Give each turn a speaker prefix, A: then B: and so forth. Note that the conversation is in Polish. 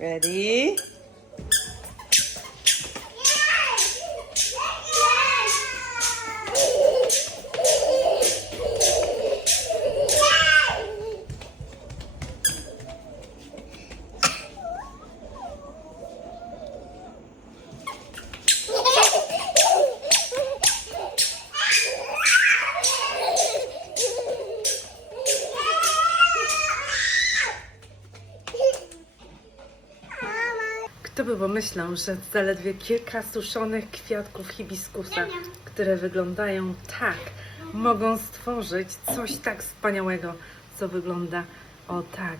A: Ready? Kto by pomyślał, że zaledwie kilka suszonych kwiatków hibiskusa, które wyglądają tak, mogą stworzyć coś tak wspaniałego, co wygląda o tak.